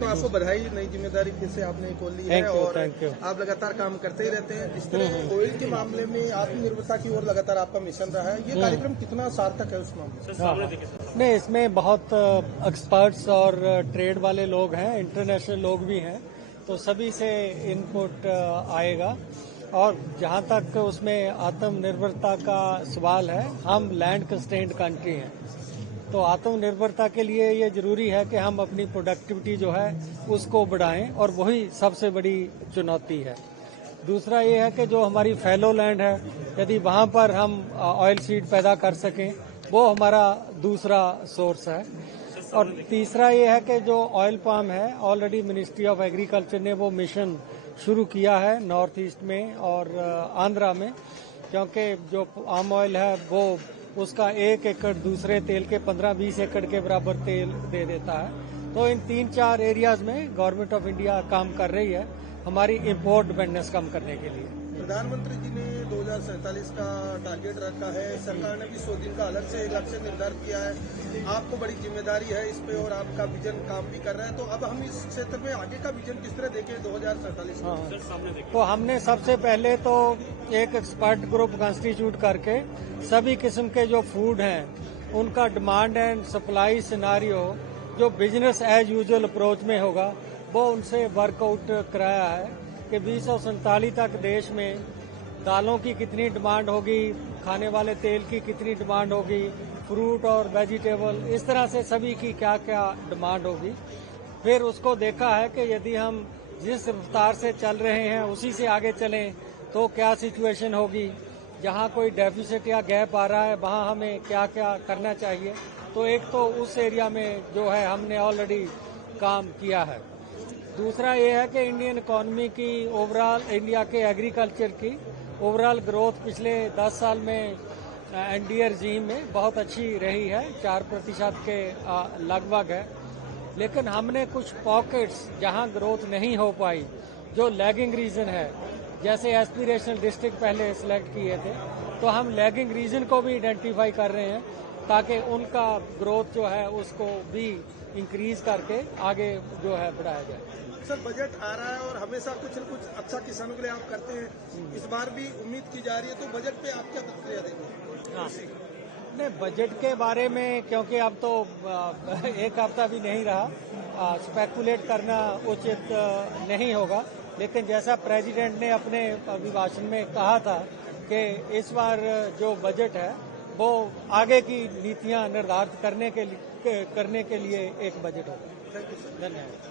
तो आपको बधाई, नई जिम्मेदारी फिर से आपने खोल ली है और आप लगातार काम करते ही रहते हैं। जिस तरह ऑयल के मामले में आत्मनिर्भरता की ओर लगातार आपका मिशन रहा है, ये कार्यक्रम कितना सार्थक है उस मामले में? नहीं, इसमें बहुत एक्सपर्ट्स और ट्रेड वाले लोग हैं, इंटरनेशनल लोग भी हैं, तो सभी से इनपुट आएगा। और जहां तक उसमें आत्मनिर्भरता का सवाल है, हम लैंड कंस्ट्रेंट कंट्री हैं, तो आत्मनिर्भरता के लिए ये जरूरी है कि हम अपनी प्रोडक्टिविटी जो है उसको बढ़ाएं, और वही सबसे बड़ी चुनौती है। दूसरा ये है कि जो हमारी फैलो लैंड है, यदि वहां पर हम ऑयल सीड पैदा कर सकें, वो हमारा दूसरा सोर्स है। और तीसरा ये है कि जो ऑयल पाम है, ऑलरेडी मिनिस्ट्री ऑफ एग्रीकल्चर ने वो मिशन शुरू किया है नॉर्थ ईस्ट में और आंध्रा में, क्योंकि जो पाम ऑयल है वो उसका 1 एकड़ दूसरे तेल के 15-20 एकड़ के बराबर तेल दे देता है। तो इन 3-4 एरियाज में गवर्नमेंट ऑफ इंडिया काम कर रही है हमारी इंपोर्ट डिपेंडेंस कम करने के लिए। प्रधानमंत्री जी ने 2047 का टारगेट रखा है, सरकार ने भी 100 दिन का अलग से लक्ष्य निर्धारित किया है। आपको बड़ी जिम्मेदारी है इस पे और आपका विजन काम भी कर रहा है, तो अब हम इस क्षेत्र में आगे का विजन किस तरह देखें 2047 में? तो हमने सबसे पहले तो एक एक्सपर्ट ग्रुप कंस्टिट्यूट करके सभी किस्म के जो फूड हैं उनका डिमांड एंड सप्लाई सिनारियो जो बिजनेस एज यूजुअल अप्रोच में होगा, वो उनसे वर्कआउट कराया है कि 2047 तक देश में दालों की कितनी डिमांड होगी, खाने वाले तेल की कितनी डिमांड होगी, फ्रूट और वेजिटेबल, इस तरह से सभी की क्या क्या डिमांड होगी। फिर उसको देखा है कि यदि हम जिस रफ्तार से चल रहे हैं उसी से आगे चलें तो क्या सिचुएशन होगी, जहां कोई डेफिसिट या गैप आ रहा है वहां हमें क्या क्या करना चाहिए। तो एक तो उस एरिया में जो है हमने ऑलरेडी काम किया है। दूसरा ये है कि इंडियन इकोनॉमी की ओवरऑल, इंडिया के एग्रीकल्चर की ओवरऑल ग्रोथ पिछले 10 साल में एनडीए रजीम में बहुत अच्छी रही है, 4% के लगभग है। लेकिन हमने कुछ पॉकेट्स जहां ग्रोथ नहीं हो पाई, जो लैगिंग रीजन है, जैसे एस्पिरेशनल डिस्ट्रिक्ट पहले सिलेक्ट किए थे, तो हम लैगिंग रीजन को भी आइडेंटिफाई कर रहे हैं ताकि उनका ग्रोथ जो है उसको भी इंक्रीज करके आगे जो है बढ़ाया जाए। सर, बजट आ रहा है और हमेशा कुछ न कुछ अच्छा किसानों के लिए आप करते हैं, इस बार भी उम्मीद की जा रही है, तो बजट पे आप क्या प्रतिक्रिया देंगे? नहीं, बजट के बारे में क्योंकि अब तो एक हफ्ता भी नहीं रहा, स्पेकुलेट करना उचित नहीं होगा। लेकिन जैसा प्रेसिडेंट ने अपने अभिभाषण में कहा था कि इस बार जो बजट है वो आगे की नीतियां निर्धारित करने के लिए एक बजट होगा। धन्यवाद।